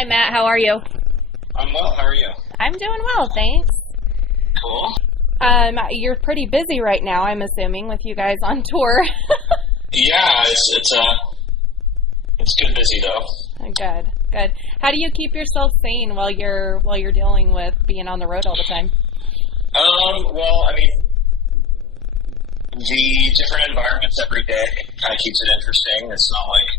Hi, Matt. How are you? I'm well. How are you? I'm doing well, thanks. Cool. You're pretty busy right now, I'm assuming, with you guys on tour. Yeah, it's good busy though. Good. How do you keep yourself sane while you're dealing with being on the road all the time? Well, I mean, the different environments every day kind of keeps it interesting. It's not like,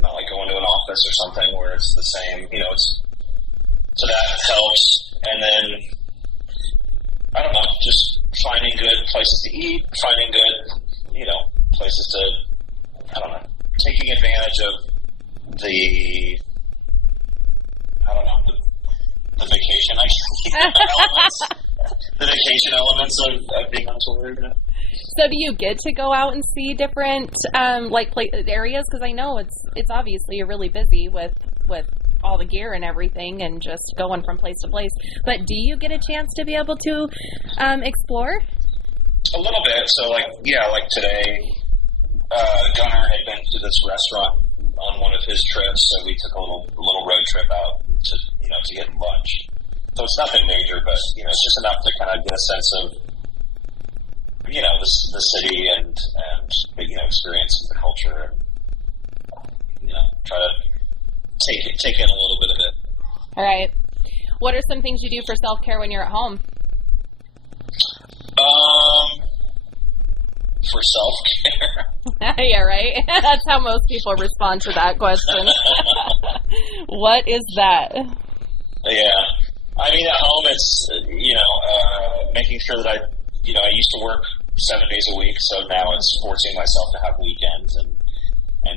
not like going to an office or something where it's the same, so that helps. And then, I don't know, just finding good places to eat, finding good, places to, taking advantage of the vacation, the vacation elements of being on tour. So do you get to go out and see different areas? Because I know it's obviously you're really busy with all the gear and everything and just going from place to place. But do you get a chance to be able to explore? A little bit. So like today, Gunnar had been to this restaurant on one of his trips, so we took a little road trip out to get lunch. So it's nothing major, but it's just enough to kind of get a sense of the city and experience the culture and try to take in a little bit of it. All right. What are some things you do for self-care when you're at home? For self-care. Yeah, right? That's how most people respond to that question. What is that? Yeah. I mean, at home, it's, making sure that I used to work 7 days a week, so now it's forcing myself to have weekends and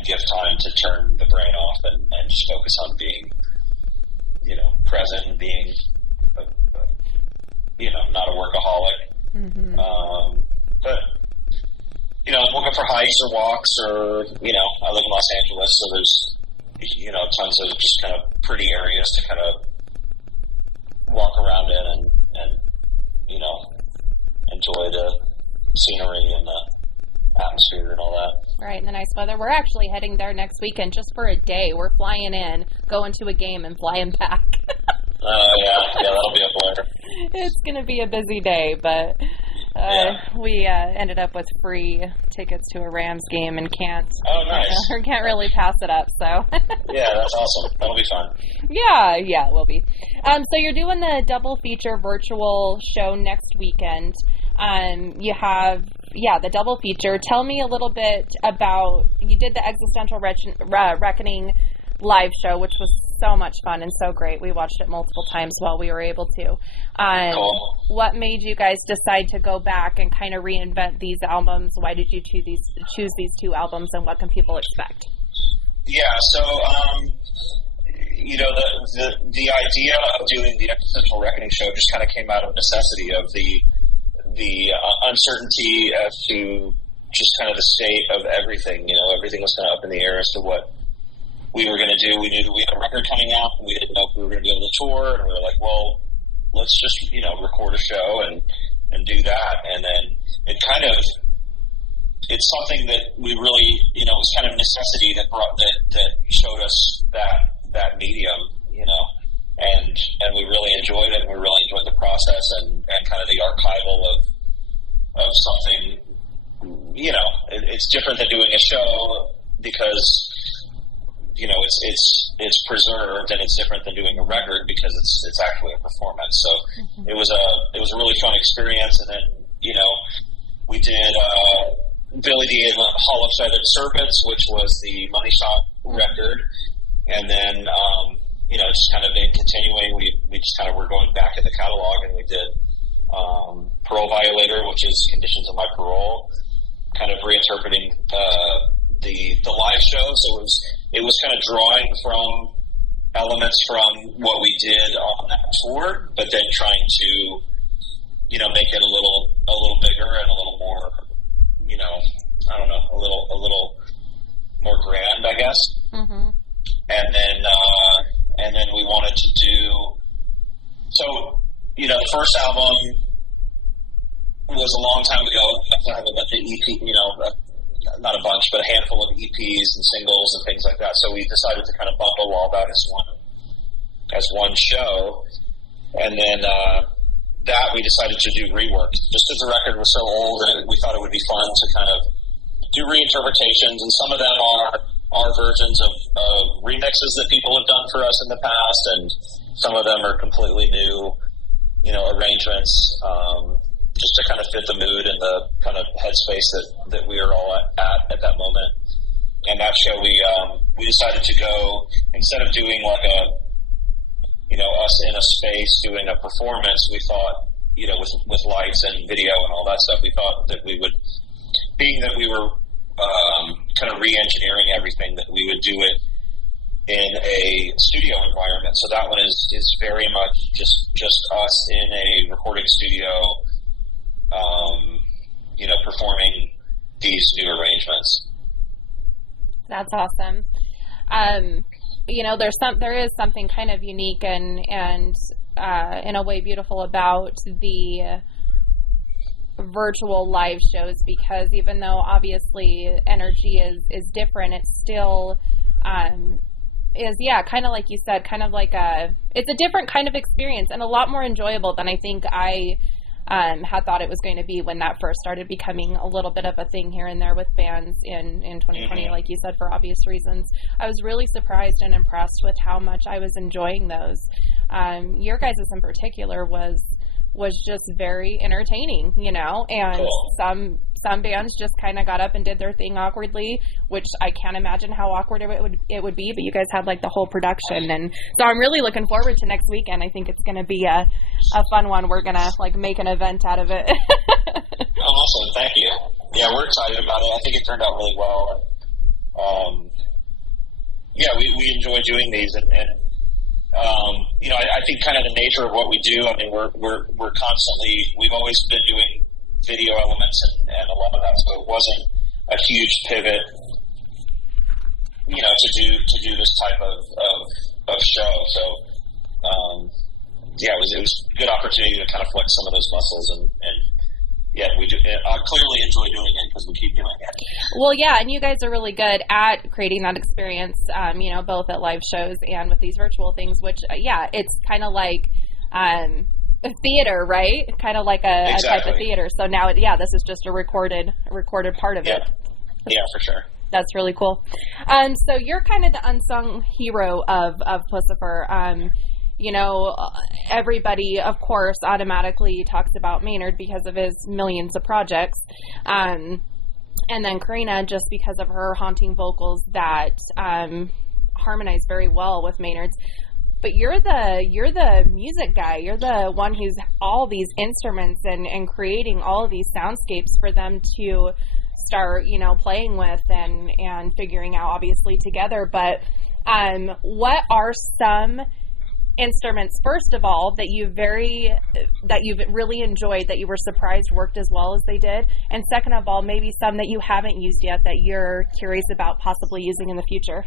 give time to turn the brain off and just focus on being, present and being, not a workaholic. Mm-hmm. But, I'm looking for hikes or walks or, I live in Los Angeles, so there's, tons of just kind of pretty areas to kind of walk around in and enjoy the scenery and the atmosphere and all that. Right, and the nice weather. We're actually heading there next weekend just for a day. We're flying in, going to a game, and flying back. Yeah, that'll be a blur. It's going to be a busy day, but we ended up with free tickets to a Rams game and can't really pass it up. So yeah, that's awesome. That'll be fun. Yeah, it will be. So you're doing the double feature virtual show next weekend. You have the double feature. Tell me a little bit about, you did the Existential Reckoning live show, which was so much fun and so great. We watched it multiple times while we were able to. Cool. What made you guys decide to go back and kind of reinvent these albums? Why did you choose these two albums, and what can people expect? Yeah, so the idea of doing the Existential Reckoning show just kind of came out of necessity of the uncertainty as to just kind of the state of everything. Everything was kind of up in the air as to what we were going to do. We knew that we had a record coming out, and we didn't know if we were going to be able to tour, and we were like, well, let's just, record a show and do that. And then it's something that we really, it was kind of necessity that showed us that medium, and we really enjoyed it, and we really enjoyed the process and kind of the archival of something, it's different than doing a show because, it's preserved, and it's different than doing a record because it's actually a performance. So it was a really fun experience. And then, we did, Billy D. and the Hall of Feathered Serpents, which was the Money Shot record. And then, just kind of in continuing, we just kind of were going back in the catalog, and we did Parole Violator, which is Conditions of My Parole, kind of reinterpreting the live show. So it was kind of drawing from elements from what we did on that tour, but then trying to, make it a little bigger and a little more, a little more grand, I guess. Mm-hmm. And then we wanted to do, so, the first album was a long time ago. I have a bunch of EP, not a bunch, but a handful of EPs and singles and things like that. So we decided to kind of bundle all that as one show. And then that we decided to do rework. Just as the record was so old, and we thought it would be fun to kind of do reinterpretations, and some of them are versions of remixes that people have done for us in the past, and some of them are completely new, arrangements, just to kind of fit the mood and the kind of headspace that we are all at that moment. And that show, we decided to go, instead of doing like us in a space doing a performance, we thought, with lights and video and all that stuff, we thought that we would, being that we were kind of re-engineering everything, that we would do it in a studio environment. So that one is very much just us in a recording studio, performing these new arrangements. That's awesome. There is something kind of unique and in a way beautiful about the virtual live shows, because even though obviously energy is different, it still is kind of like you said, kind of like it's a different kind of experience and a lot more enjoyable than I think I had thought it was going to be when that first started becoming a little bit of a thing here and there with bands in 2020, like you said, for obvious reasons. I was really surprised and impressed with how much I was enjoying those. Your guys' in particular was just very entertaining, and cool. Some bands just kind of got up and did their thing awkwardly, which I can't imagine how awkward it would be, but you guys had like the whole production, and so I'm really looking forward to next weekend. I think it's going to be a fun one. We're going to like make an event out of it. Awesome. Thank you. Yeah, we're excited about it. I think it turned out really well. We enjoy doing these, and I think kind of the nature of what we do. I mean, we're constantly, we've always been doing video elements and a lot of that, so it wasn't a huge pivot, to do this type of show. So, it was a good opportunity to kind of flex some of those muscles, and we do. I clearly enjoy doing it because we keep doing it. Well, yeah, and you guys are really good at creating that experience, both at live shows and with these virtual things, which, it's kind of like theater, right? Kind of like a type of theater. So now, this is just a recorded part of it. Yeah, for sure. That's really cool. So you're kind of the unsung hero of Puscifer. Everybody, of course, automatically talks about Maynard because of his millions of projects. And then Karina, just because of her haunting vocals that harmonize very well with Maynard's. But you're the music guy. You're the one who's all these instruments and creating all of these soundscapes for them to start, playing with and figuring out, obviously, together. But what are some instruments, first of all, that you've really enjoyed, that you were surprised worked as well as they did, and second of all, maybe some that you haven't used yet that you're curious about possibly using in the future?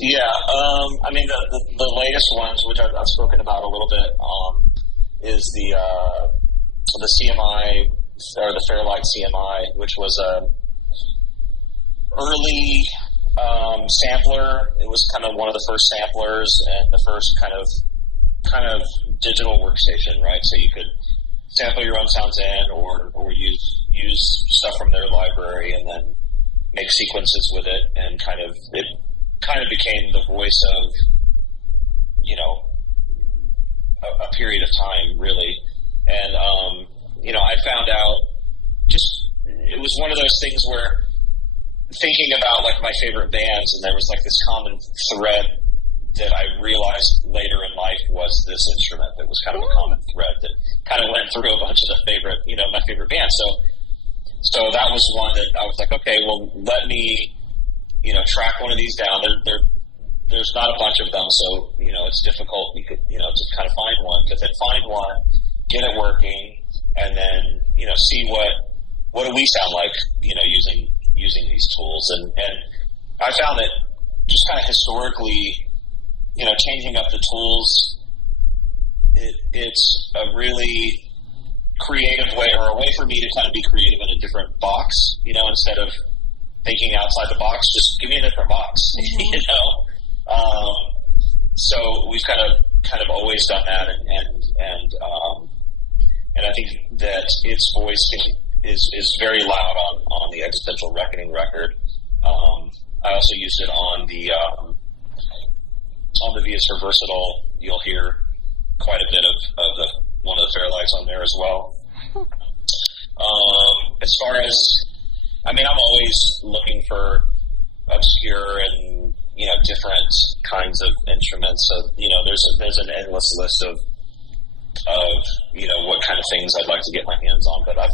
Yeah, the latest ones, which I've spoken about a little bit, is the CMI, or the Fairlight CMI, which was a early sampler. It was kind of one of the first samplers and the first kind of digital workstation, right? So you could sample your own sounds in, or use stuff from their library, and then make sequences with it, and it kind of became the voice of a period of time, really. And I found out, it was one of those things where, thinking about like my favorite bands, and there was like this common thread that I realized later in life was this instrument that was kind of a common thread that kind of went through a bunch of my favorite bands. So that was one that I was like, okay, well, let me track one of these down. There's not a bunch of them, so it's difficult. You could just kind of find one, but then find one, get it working, and then see what do we sound like using these tools. And I found that just kind of historically, changing up the tools, it's a really creative way, or a way for me to kind of be creative in a different box, instead of thinking outside the box, just give me a different box, So we've kind of always done that, and I think that its voice is very loud on the Existential Reckoning record. I also used it on the V is for Versatile. You'll hear quite a bit of one of the Fairlights on there as well. As far as, I'm always looking for obscure and different kinds of instruments. So there's an endless list of what kind of things I'd like to get my hands on. But I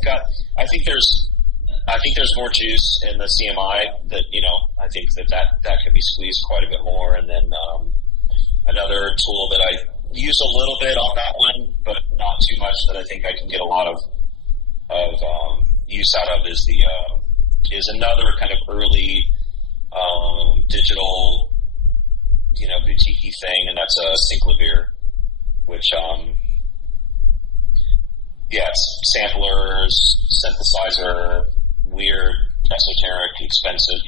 think there's more juice in the CMI that I think that can be squeezed quite a bit more. And then another tool that I use a little bit on that one, but not too much, that I think I can get a lot of use out of is another kind of early digital boutique thing, and that's a synclavier, which it's samplers, synthesizer, weird, esoteric, expensive.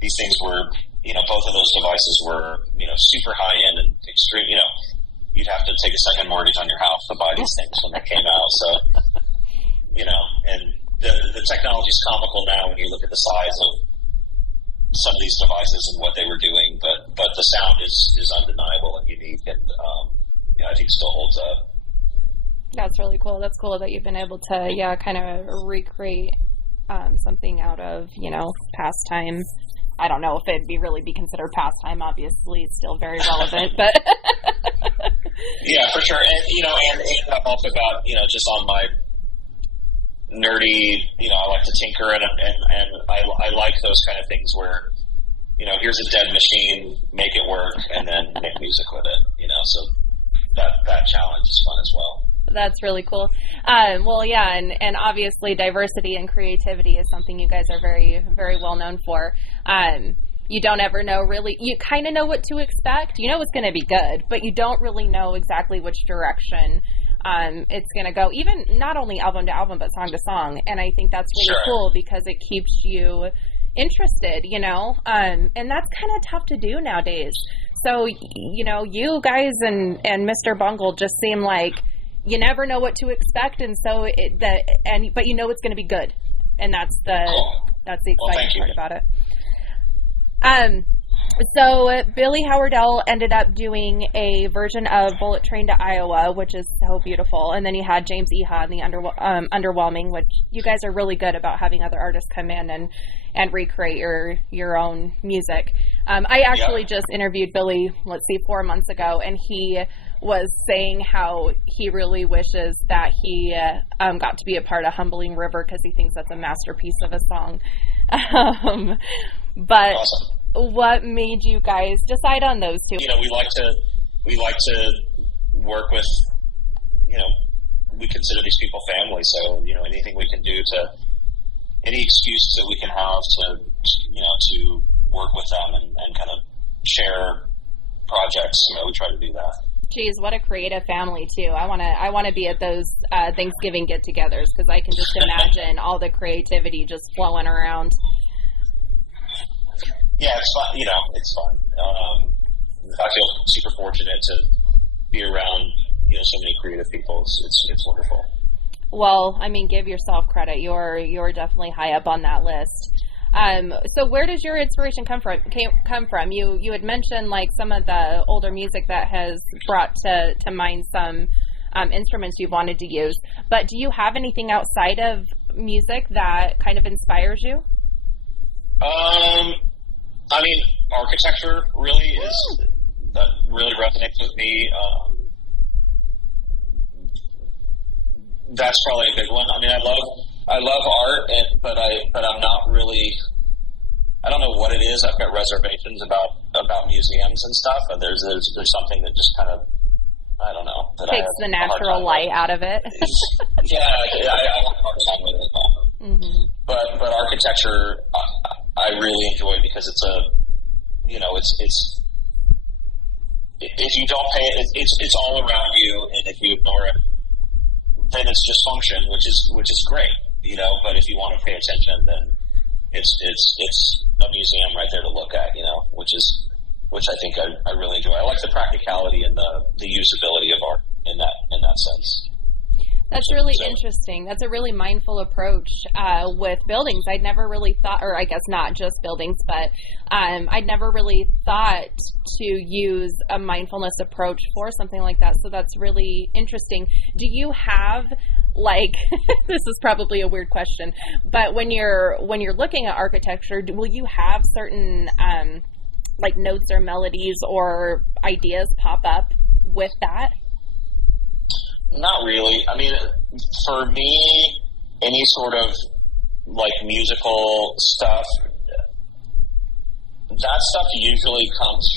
These things were, both of those devices were, super high end and extreme. You'd have to take a second mortgage on your house to buy these things when they came out. So, and the technology is comical now when you look at the size of some of these devices and what they were doing, but the sound is undeniable and unique, and I think still holds up. That's really cool. That's cool that you've been able to, kind of recreate something out of, pastime. I don't know if it'd really be considered pastime. Obviously, it's still very relevant, but yeah, for sure. And I've also got just on my nerdy, I like to tinker, and I like those kind of things where here's a dead machine, make it work, and then make music with it. So that challenge is fun as well. That's really cool. Well, yeah, and obviously diversity and creativity is something you guys are very, very well known for. You don't ever know really, you kind of know what to expect. It's going to be good, but you don't really know exactly which direction it's going to go, even not only album to album, but song to song. And I think that's really cool because it keeps you interested, and that's kind of tough to do nowadays. So, you guys and Mr. Bungle just seem like you never know what to expect, and so but it's going to be good, and that's the exciting part about it. So Billy Howardell ended up doing a version of Bullet Train to Iowa, which is so beautiful, and then you had James Iha in the Underwhelming, which you guys are really good about having other artists come in and recreate your own music. I actually just interviewed Billy, 4 months ago, and he was saying how he really wishes that he got to be a part of Humbling River because he thinks that's a masterpiece of a song. But awesome. What made you guys decide on those two? We like to work with, we consider these people family, so anything we can do any excuse that we can have to work with them and kind of share projects, we try to do that. Geez, what a creative family too. I want to be at those Thanksgiving get-togethers because I can just imagine all the creativity just flowing around. Yeah, it's fun. It's fun. I feel super fortunate to be around so many creative people. It's wonderful. Well, give yourself credit. You're definitely high up on that list. So where does your inspiration come from? You had mentioned some of the older music that has brought to mind some instruments you've wanted to use. But do you have anything outside of music that kind of inspires you? Architecture really that really resonates with me. That's probably a big one. I love art, but I'm not really. I don't know what it is. I've got reservations about museums and stuff. And there's something that just kind of, I don't know, that takes the natural light out of it. I have a hard time with it. Mm-hmm. But architecture, I really enjoy because it's it's if you don't pay it, it's all around you, and if you ignore it, then it's just function, which is great, you know. But if you want to pay attention, then it's a museum right there to look at, you know, which I think I really enjoy. I like the practicality and the usability of art in that sense. That's really interesting. That's a really mindful approach with buildings. I'd never really thought, or I guess not just buildings, but I'd never really thought to use a mindfulness approach for something like that. So that's really interesting. Do you have, like, this is probably a weird question, but when you're looking at architecture, will you have certain like notes or melodies or ideas pop up with that? Not really. I mean, for me, any sort of like musical stuff, that stuff usually comes,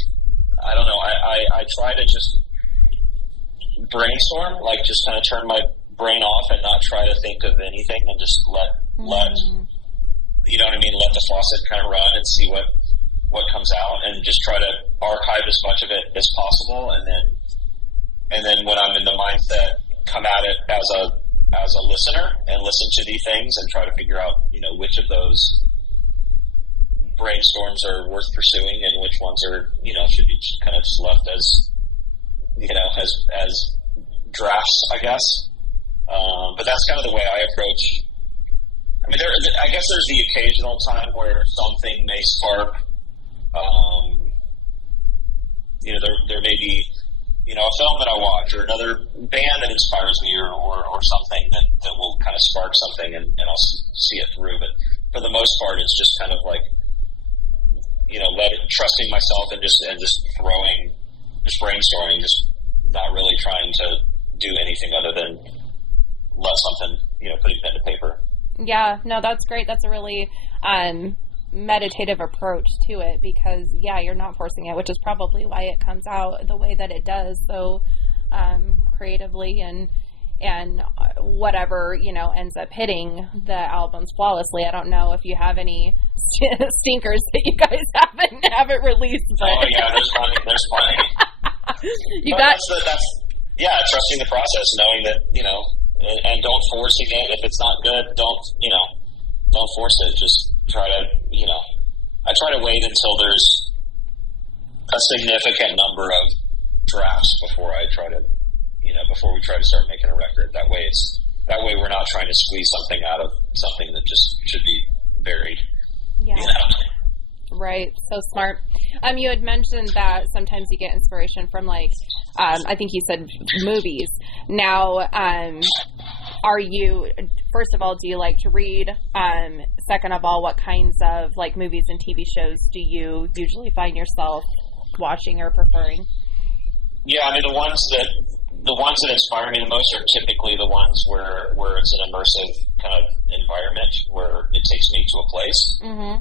I don't know, I try to just brainstorm, like just kind of turn my brain off and not try to think of anything and just let you know what I mean, let the faucet kind of run and see what comes out, and just try to archive as much of it as possible, and then when I'm in the mindset, come at it as a listener and listen to these things and try to figure out, you know, which of those brainstorms are worth pursuing and which ones are, you know, should be kind of just left as, you know, as drafts, I guess. But that's kind of the way I approach. I mean, I guess there's the occasional time where something may spark. You know, there may be, you know, a film that I watch or another band that inspires me or something that will kind of spark something and I'll see it through. But for the most part, it's just kind of like, you know, trusting myself and just brainstorming, just not really trying to do anything other than let something, you know, putting pen to paper. Yeah, no, that's great. That's a really meditative approach to it, because you're not forcing it, which is probably why it comes out the way that it does, so creatively, and whatever, you know, ends up hitting the albums flawlessly. I don't know if you have any stinkers that you guys haven't released. But. Oh yeah, there's plenty. That's trusting the process, knowing that, you know, and don't forcing it. If it's not good, don't force it. Just try to, you know, I try to wait until there's a significant number of drafts before I try to, you know, before we try to start making a record. That way we're not trying to squeeze something out of something that just should be buried. Yeah. You know? Right. So smart. You had mentioned that sometimes you get inspiration from, like, I think you said movies. Now, first of all, do you like to read? Second of all, what kinds of, like, movies and TV shows do you usually find yourself watching or preferring? Yeah, I mean, the ones that inspire me the most are typically the ones where it's an immersive kind of environment where it takes me to a place. Mm-hmm.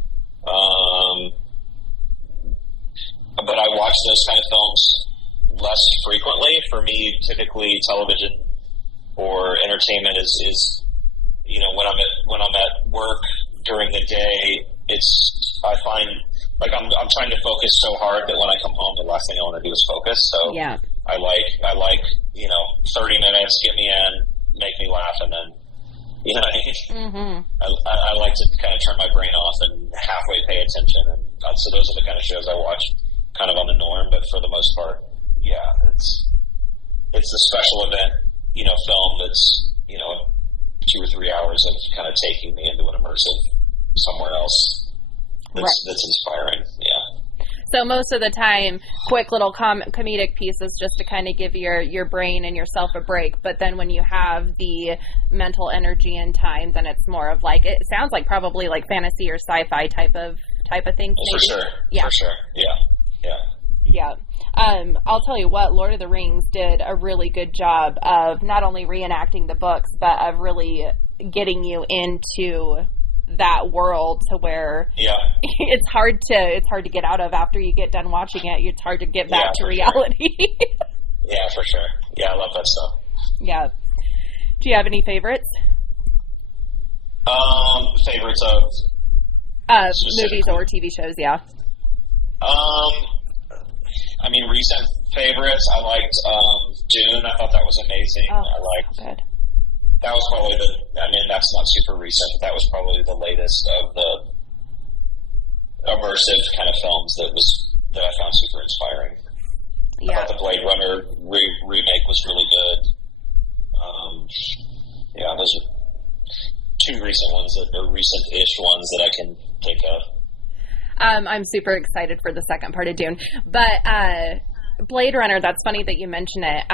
But I watch those kind of films less frequently. For me, typically television or entertainment is you know, when I'm at work during the day, I find like I'm trying to focus so hard that when I come home, the last thing I want to do is focus. So yeah. I like, you know, 30 minutes, get me in, make me laugh, and then, you know what I mean? Mm-hmm. I like to kind of turn my brain off and halfway pay attention, and so those are the kind of shows I watch kind of on the norm. But for the most part, yeah, it's the special event, you know, film that's, you know, 2 or 3 hours of kind of taking me into an immersive somewhere else that's inspiring. Yeah. So most of the time, quick little comedic pieces just to kind of give your brain and yourself a break. But then when you have the mental energy and time, then it's more of like, it sounds like probably like fantasy or sci-fi type of things. For sure. Yeah. For sure. Yeah. Yeah. I'll tell you what, Lord of the Rings did a really good job of not only reenacting the books, but of really getting you into that world to where it's hard to get out of after you get done watching it. It's hard to get back to reality. Sure. Yeah, for sure. Yeah, I love that stuff. Yeah. Do you have any favorites? Favorites of movies or TV shows? Yeah. I mean, recent favorites. I liked Dune. I thought that was amazing. Oh, I liked. So good. that was probably that's not super recent, but that was probably the latest of the immersive kind of films that I found super inspiring. Yeah. I thought the Blade Runner remake was really good. Those are two recent ones recent-ish ones that I can think of. I'm super excited for the second part of Dune, but Blade Runner. That's funny that you mention it.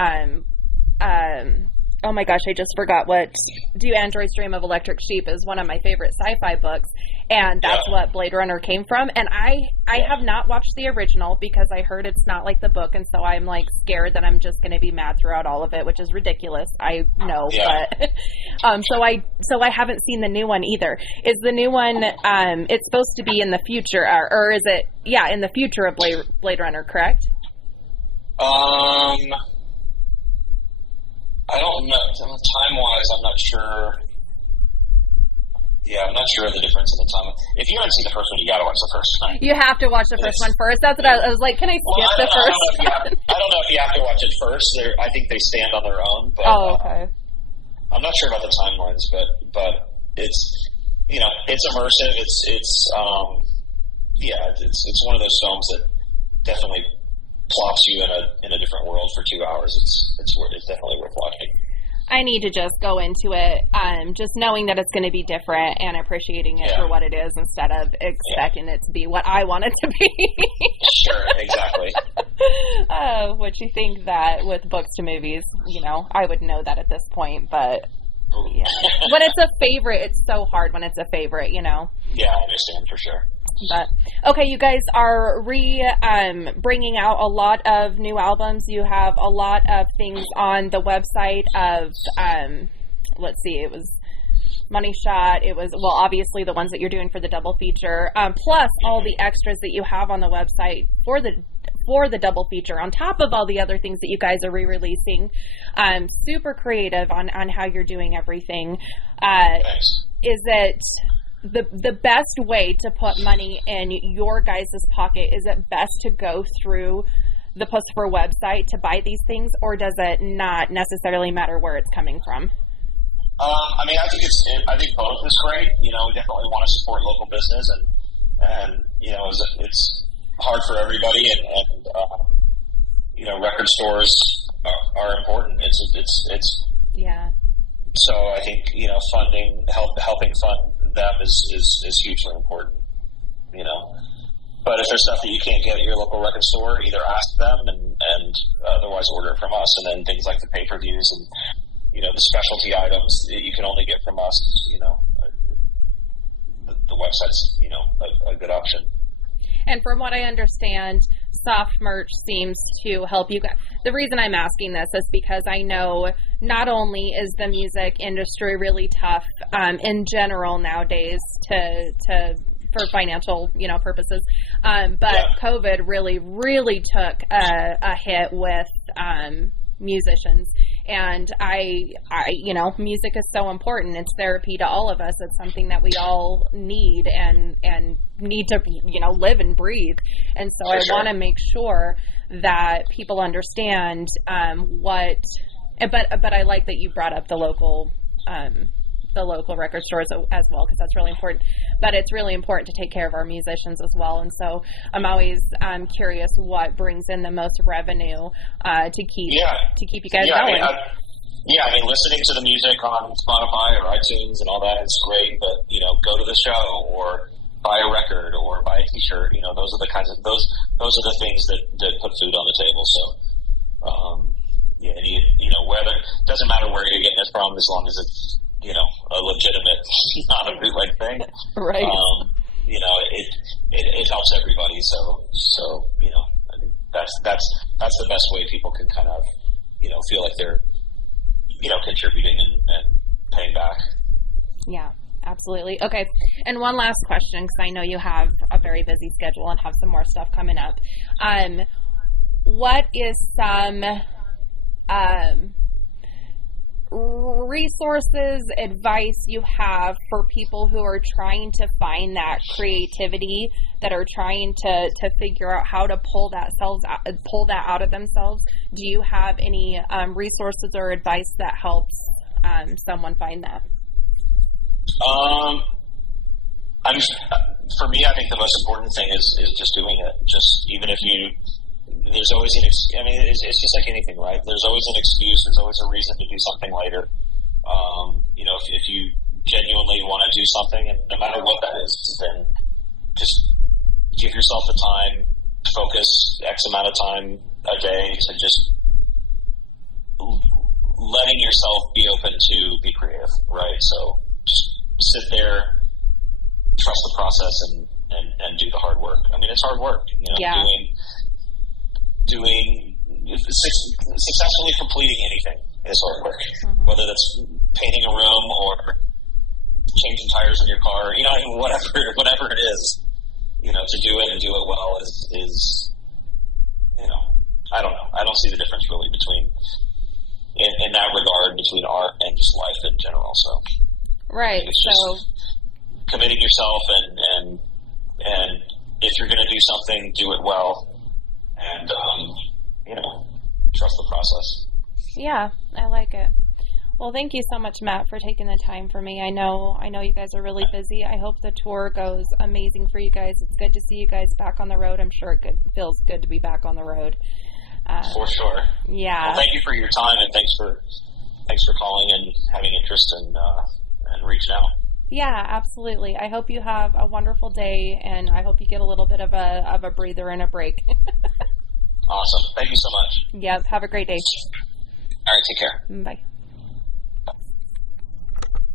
Oh my gosh, I just forgot what Do Androids Dream of Electric Sheep is one of my favorite sci-fi books, and that's what Blade Runner came from. And I have not watched the original because I heard it's not like the book, and so I'm like scared that I'm just going to be mad throughout all of it, which is ridiculous. I know, but so I haven't seen the new one either. Is the new one? It's supposed to be in the future, or is it? Yeah, in the future of Blade Runner, correct? I don't know. Time-wise, I'm not sure. Yeah, I'm not sure of the difference in the time. If you haven't seen the first one, you got to watch the first one. You have to watch the first one first. That's what I was like. Can I skip the first one? I don't know if you have to watch it first. I think they stand on their own. But, okay. I'm not sure about the timelines, but it's it's immersive. It's one of those films that definitely plops you in a different world for 2 hours. It's definitely worth watching. I need to just go into it, just knowing that it's going to be different and appreciating it for what it is instead of expecting it to be what I want it to be. Sure, exactly. Which you think that with books to movies, I would know that at this point, but yeah. When it's a favorite, it's so hard when it's a favorite, Yeah, I understand for sure. But okay, you guys are bringing out a lot of new albums. You have a lot of things on the website of let's see, it was Money Shot. It was obviously the ones that you're doing for the double feature, plus all the extras that you have on the website for the double feature, on top of all the other things that you guys are re-releasing. Super creative on how you're doing everything. Thanks. Is it the best way to put money in your guys' pocket? Is it best to go through the Puscifer website to buy these things, or does it not necessarily matter where it's coming from? I think both is great. We definitely want to support local business, and it's hard for everybody, and record stores are important. It's yeah. So I think helping fund them is hugely important. But if there's stuff that you can't get at your local record store, either ask them and otherwise order it from us. And then things like the pay-per-views and the specialty items that you can only get from us. The website's a good option. And from what I understand, soft merch seems to help you guys. The reason I'm asking this is because I know not only is the music industry really tough in general nowadays for financial purposes, but COVID really, really took a hit with musicians. And music is so important. It's therapy to all of us. It's something that we all need and need to, live and breathe. And so I want to make sure that people understand but I like that you brought up the local record stores as well, because that's really important. But it's really important to take care of our musicians as well. And so I'm always curious what brings in the most revenue to keep you guys going. Listening to the music on Spotify or iTunes and all that is great, but go to the show or buy a record or buy a T-shirt. Those are the kinds of those are the things that put food on the table. So whether it doesn't matter where you're getting it from, as long as it's a legitimate, not a bootleg thing. Right. It helps everybody. So I think that's the best way people can kind of feel like they're contributing and paying back. Yeah, absolutely. Okay, and one last question, because I know you have a very busy schedule and have some more stuff coming up. What is some resources, advice you have for people who are trying to find that creativity, that are trying to figure out how to pull that out of themselves? Do you have any resources or advice that helps someone find that? For me, I think the most important thing is just doing it. Just even if there's always it's just like anything, right? There's always an excuse. There's always a reason to do something later. If you genuinely want to do something, and no matter what that is, then just give yourself the time, focus X amount of time a day to just letting yourself be open to be creative, right? So just sit there, trust the process, and do the hard work. I mean, it's hard work, doing successfully completing anything is hard work, whether that's painting a room or changing tires in your car, whatever it is, to do it and do it well is I don't know. I don't see the difference really between in that regard between art and just life in general. So right. It's just committing yourself and if you're going to do something, do it well, and trust the process. Yeah, I like it. Well, thank you so much, Matt, for taking the time for me. I know you guys are really busy. I hope the tour goes amazing for you guys. It's good to see you guys back on the road. I'm sure it feels good to be back on the road. For sure. Yeah. Well, thank you for your time, and thanks for calling and having interest and reaching out. Yeah, absolutely. I hope you have a wonderful day, and I hope you get a little bit of a breather and a break. Awesome. Thank you so much. Yep. Have a great day. All right. Take care. Bye.